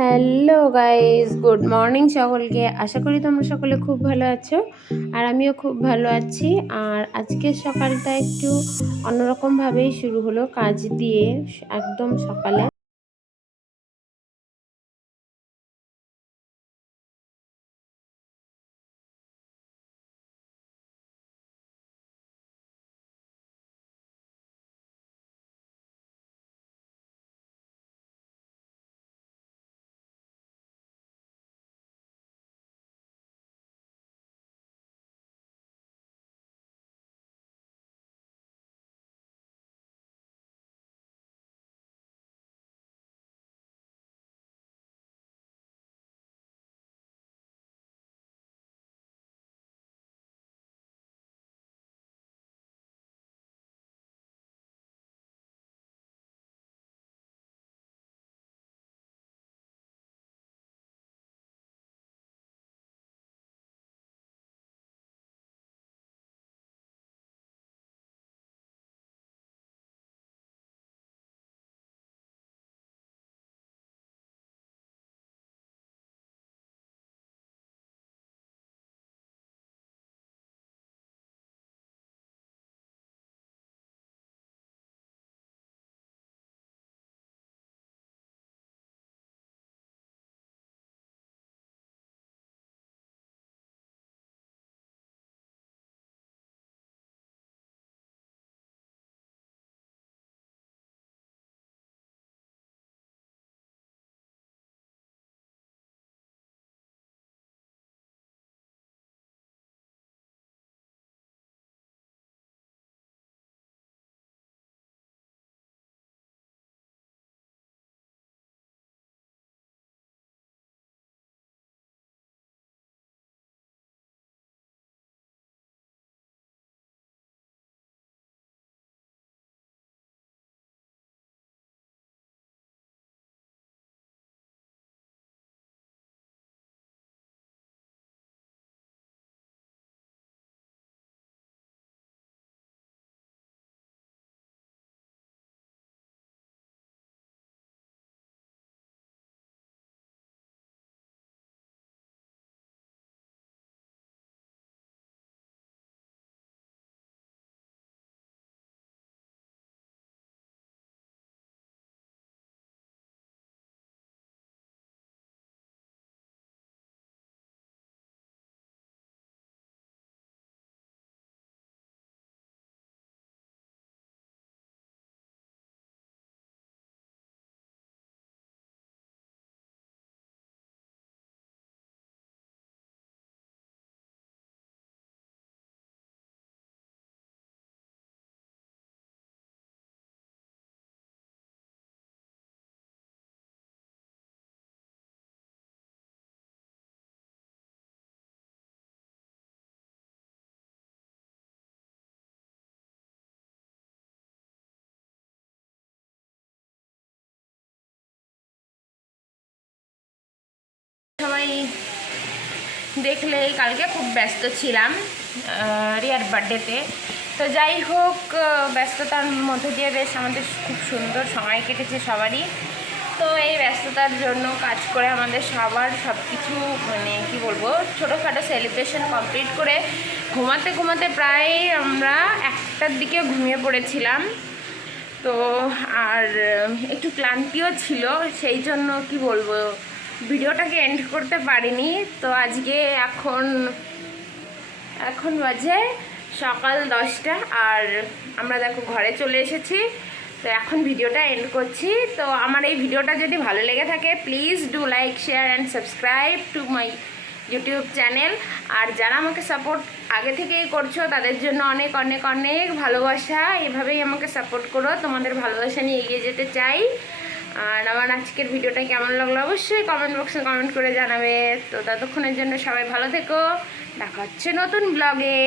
Hello guys, good morning সকলকে। আশা করি তোমরা সকলে খুব ভালো আছো, আর আমিও খুব ভালো আছি। আর আজকের সকালটা একটু অন্যরকমভাবেই শুরু হলো, কাজ দিয়ে একদম সকালে। সবাই দেখলে কালকে খুব ব্যস্ত ছিলাম রিয়ার বার্থডেতে। তো যাই হোক, ব্যস্ততার মধ্যে দিয়ে বেশ আমাদের খুব সুন্দর সময় কেটেছে সবারই। তো এই ব্যস্ততার জন্য কাজ করে আমাদের সবার সব কিছু মানে কি বলবো, ছোটোখাটো সেলিব্রেশন কমপ্লিট করে ঘুমাতে ঘুমাতে প্রায় আমরা 1টার দিকে ঘুমিয়ে পড়েছিলাম। তো আর একটু ক্লান্তিও ছিল, সেই জন্য কি বলবো, ভিডিওটাকে এন্ড করতে পারিনি। তো আজকে এখন বাজে সকাল 10টা, আর আমরা দেখো ঘরে চলে এসেছি। তো এখন ভিডিওটা এন্ড করছি। তো আমার এই ভিডিওটা যদি ভালো লেগে থাকে, please do like, share and subscribe to my YouTube channel. আর যারা আমাকে সাপোর্ট আগে থেকেই করছো, তাদের জন্য অনেক অনেক অনেক ভালোবাসা। এভাবেই আমাকে সাপোর্ট করো, তোমাদের ভালোবাসা নিয়ে এগিয়ে যেতে চাই। আর আমার আজকের ভিডিওটা কেমন লাগলো অবশ্যই কমেন্ট বক্সে কমেন্ট করে জানাবে। তো ততক্ষণের জন্য সবাই ভালো থেকো, দেখা হচ্ছে নতুন ব্লগে।